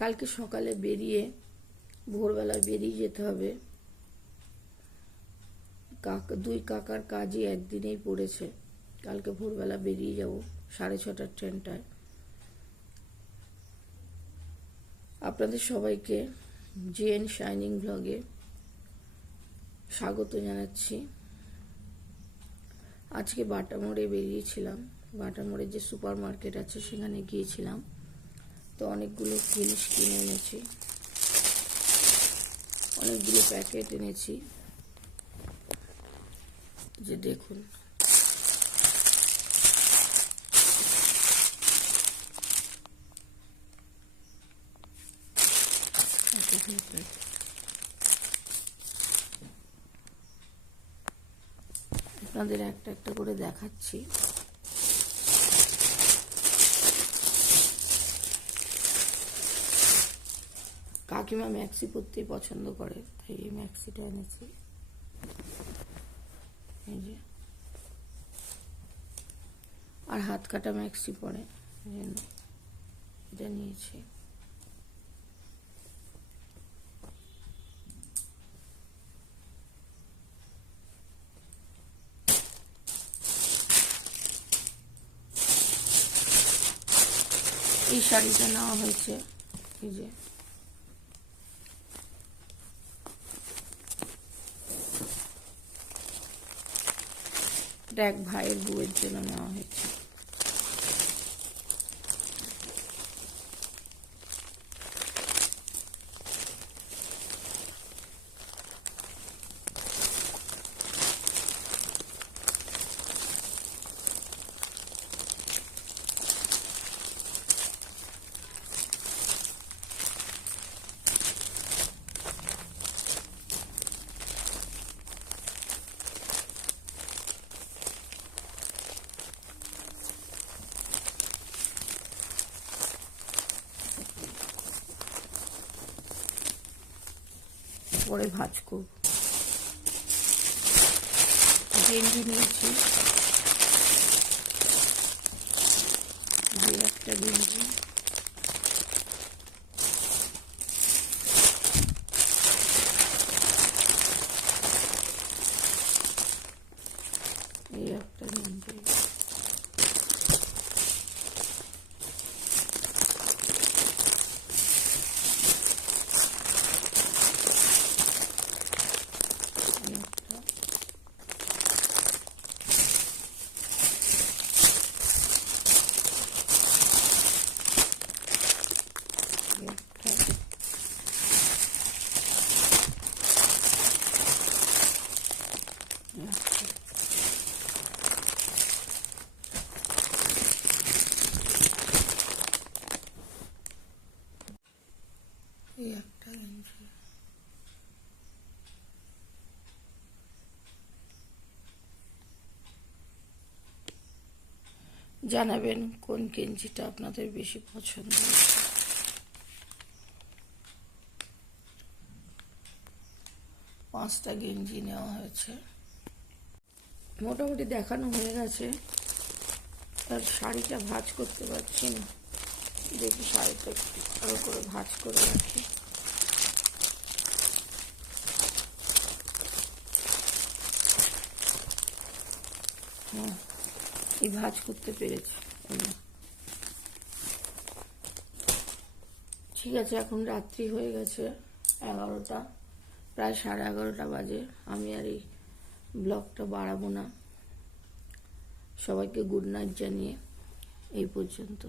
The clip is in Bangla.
কালকে সকালে বেরিয়ে, ভোরবেলায় বেরিয়ে যেতে হবে। কাকা, দুই কাকার কাজই একদিনেই পড়েছে। কালকে ভোরবেলা বেরিয়ে যাব সাড়ে ছটার ট্রেনটায়। আপনাদের সবাইকে জেএন শাইনিং ব্লগে স্বাগত জানাচ্ছি। আজকে বাটামোড়ে বেরিয়েছিলাম। বাটা মোড়ে যে সুপার মার্কেট আছে, সেখানে গিয়েছিলাম। তো অনেকগুলো জিনিস কিনে এনেছি। অনেকগুলো প্যাকেট এনেছি। যে দেখুন। আপনাদের একটা একটা করে দেখাচ্ছি। কাকিমা ম্যাক্সি পরতেই পছন্দ করে, তাই এই ম্যাক্সিটা এনেছি। এই যে। আর হাত কাটা ম্যাক্সি পরে এটা নিয়েছি। এই শাড়িটা নেওয়া হয়েছে, এই যে। এক ভাইয়ের বউয়ের জন্য নেওয়া হয়েছে। পরে ভাজ করব। নিয়েছি। যে একটা গেঞ্জি এই একটা গেঞ্জি এই একটা এই একটা এই একটা এই একটা গেঞ্জি জানাবেন কোন গেঞ্জিটা আপনাদের বেশি পছন্দ পাঁচটা গেঞ্জি নেওয়া হয়েছে। মোটামুটি দেখানো হয়ে গেছে। তার শাড়িটা ভাঁজ করতে পারছি না। দেখি শাড়িটা একটু ভালো করে ভাঁজ করে রাখি। হ্যাঁ এই ভাজ করতে পেরেছি। ঠিক আছে, এখন রাত্রি হয়ে গেছে এগারোটা, প্রায় সাড়ে এগারোটা বাজে। আমি আর এই ব্লগটা বাড়াবো না। সবাইকে গুড নাইট জানিয়ে এই পর্যন্ত।